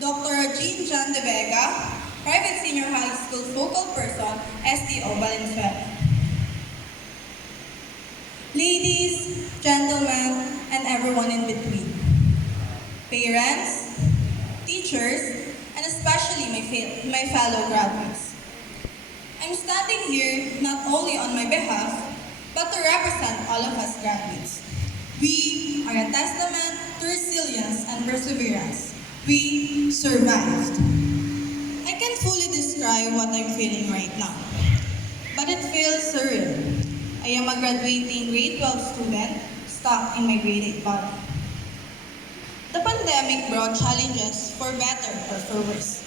Dr. Jean John De Vega, Private Senior High School Focal Person, STO Valenzuela. Ladies, gentlemen, and everyone in between. Parents, teachers, and especially my fellow graduates. I'm standing here not only on my behalf, but to represent all of us graduates. We are a testament to resilience and perseverance. We survived. I can't fully describe what I'm feeling right now, but it feels surreal. I am a graduating grade 12 student stuck in my grade 8 body. The pandemic brought challenges for better or for worse.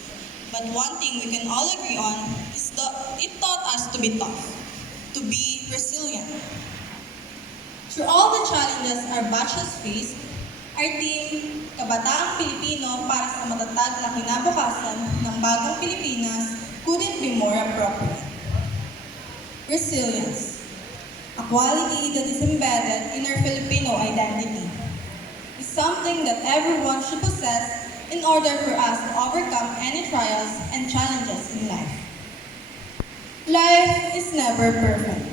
But one thing we can all agree on is that it taught us to be tough, to be resilient. Through all the challenges our batches faced, our team, Kabataang Pilipino para sa matatag na kinabukasan ng bagong Pilipinas couldn't be more appropriate. Resilience, a quality that is embedded in our Filipino identity, is something that everyone should possess in order for us to overcome any trials and challenges in life. Life is never perfect.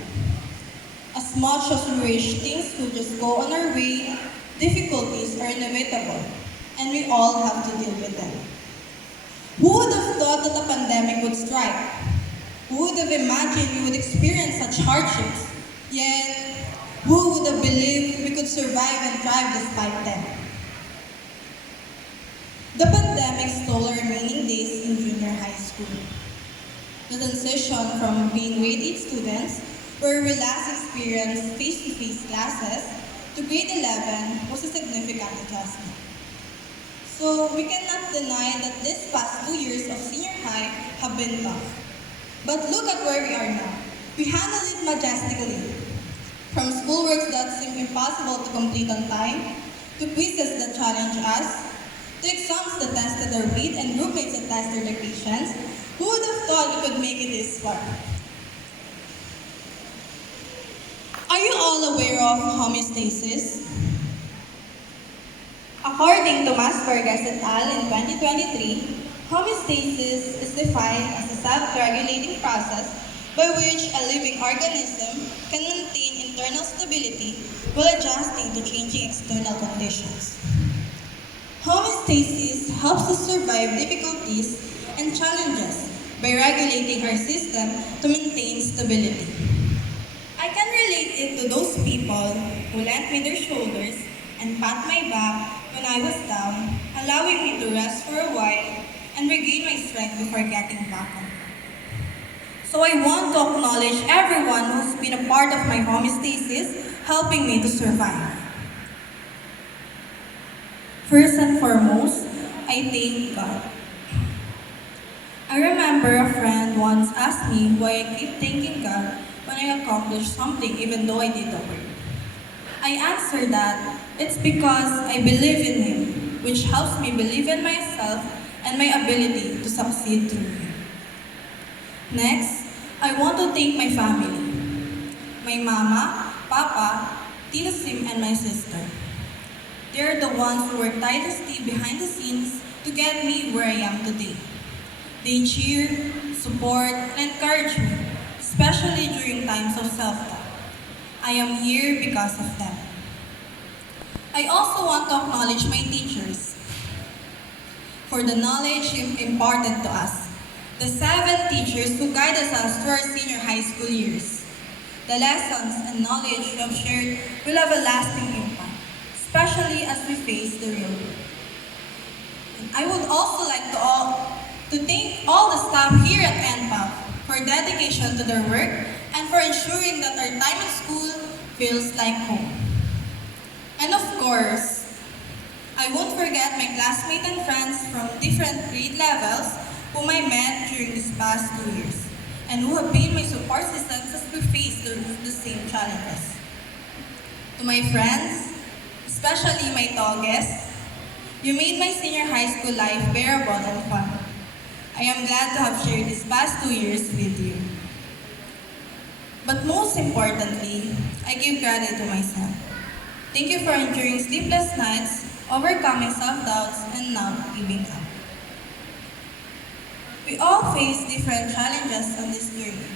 As much as we wish things would just go on our way, difficulties are inevitable, and we all have to deal with them. Who would have thought that a pandemic would strike? Who would have imagined we would experience such hardships? Yet, who would have believed we could survive and thrive despite them? The pandemic stole our remaining days in junior high school. The transition from being grade 8 students, where we last experienced face-to-face classes, to grade 11 was a significant adjustment. So we cannot deny that this past 2 years of senior high have been tough. But look at where we are now. We handled it majestically. From schoolworks that seem impossible to complete on time, to quizzes that challenge us, to exams that tested our wit and group mates that tested their patience, who would have thought we could make it this far? Are you all aware of homeostasis? According to Masbergas et al. In 2023, homeostasis is defined as a self-regulating process by which a living organism can maintain internal stability while adjusting to changing external conditions. Homeostasis helps us survive difficulties and challenges by regulating our system to maintain stability. I can relate it to those people who lent me their shoulders and pat my back when I was down, allowing me to rest for a while and regain my strength before getting back on. So I want to acknowledge everyone who's been a part of my homeostasis, helping me to survive. First and foremost, I thank God. I remember a friend once asked me why I keep thanking God when I accomplish something even though I did the work. I answered that it's because I believe in Him, which helps me believe in myself and my ability to succeed through Him. Next, I want to thank my family. My mama, papa, Tito Sim, and my sister. They're the ones who work tirelessly behind the scenes to get me where I am today. They cheer, support, and encourage me, especially during times of self-doubt. I am here because of them. I also want to acknowledge my teachers for the knowledge you've imparted to us. The 7 teachers who guided us through our senior high school years. The lessons and knowledge you have shared will have a lasting impact, especially as we face the real world. And I would also like to thank all the staff here at NPAP for dedication to their work and for ensuring that our time in school feels like home. And of course, I won't forget my classmates and friends from different grade levels whom I met during these past 2 years and who have been my support systems as we face the same challenges. To my friends, especially my tall guests, you made my senior high school life bearable and fun. I am glad to have shared these past 2 years with you. But most importantly, I give credit to myself. Thank you for enduring sleepless nights, overcoming self-doubts, and now giving up. We all face different challenges on this journey.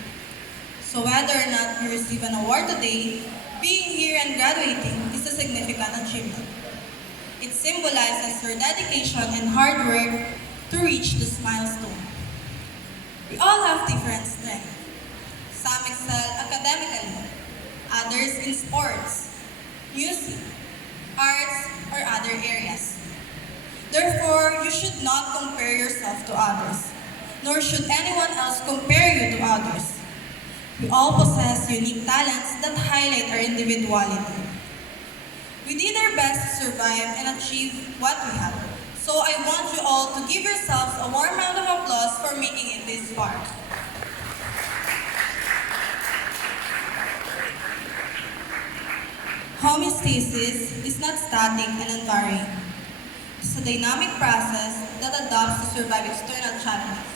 So whether or not you receive an award today, being here and graduating is a significant achievement. It symbolizes your dedication and hard work to reach this milestone. We all have different strengths. Some excel academically, others in sports, music, arts, or other areas. Therefore, you should not compare yourself to others, nor should anyone else compare you to others. We all possess unique talents that highlight our individuality. We did our best to survive and achieve what we have. So I want you all to give yourselves a warm round of applause for making it this far. Homeostasis is not static and unvarying. It's a dynamic process that adapts to survive external challenges,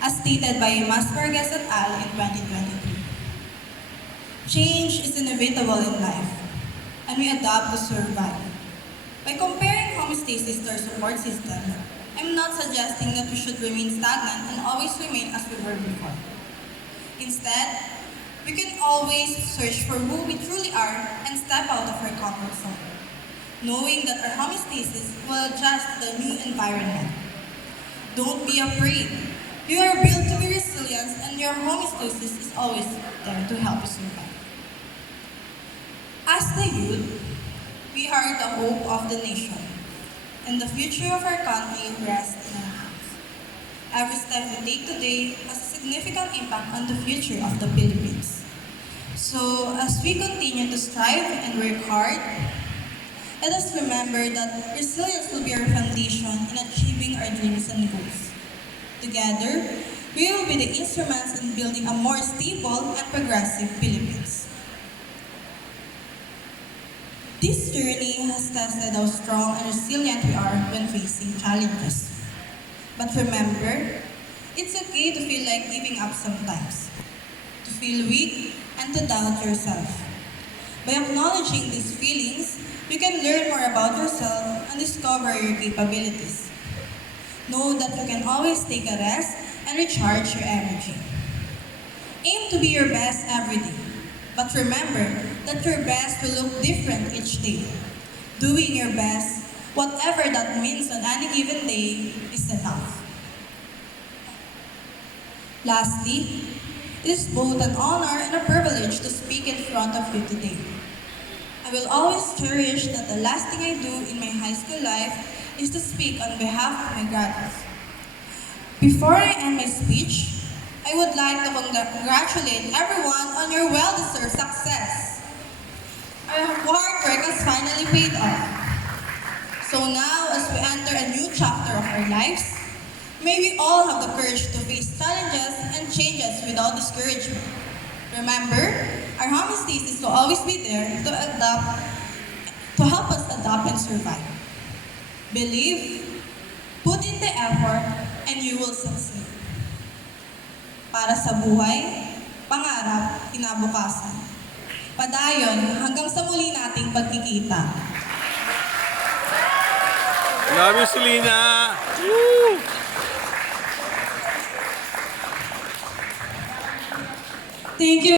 as stated by Masperges et al. In 2023. Change is inevitable in life, and we adapt to survive. By comparing homeostasis to our support system, I'm not suggesting that we should remain stagnant and always remain as we were before. Instead, we can always search for who we truly are and step out of our comfort zone, knowing that our homeostasis will adjust to the new environment. Don't be afraid. You are built to be resilient, and your homeostasis is always there to help you survive. As the youth, we are the hope of the nation, and the future of our country rests in our hands. Every step we take today has a significant impact on the future of the Philippines. So, as we continue to strive and work hard, let us remember that resilience will be our foundation in achieving our dreams and goals. Together, we will be the instruments in building a more stable and progressive Philippines. This journey has tested how strong and resilient we are when facing challenges. But remember, it's okay to feel like giving up sometimes, to feel weak, and to doubt yourself. By acknowledging these feelings, you can learn more about yourself and discover your capabilities. Know that you can always take a rest and recharge your energy. Aim to be your best every day, but remember that your best will look different each day. Doing your best, whatever that means on any given day, is enough. Lastly, it is both an honor and a privilege to speak in front of you today. I will always cherish that the last thing I do in my high school life is to speak on behalf of my graduates. Before I end my speech, I would like to congratulate everyone on your well-deserved success. Our hard work has finally paid off. So now, as we enter a new chapter of our lives, may we all have the courage to face challenges and changes without discouragement. Remember, our homeostasis will always be there to help us adapt and survive. Believe, put in the effort, and you will succeed. Para sa buhay, pangarap, kinabukasan. Padayon, hanggang sa muli nating pagkikita. Love you, Selena! Woo! Thank you.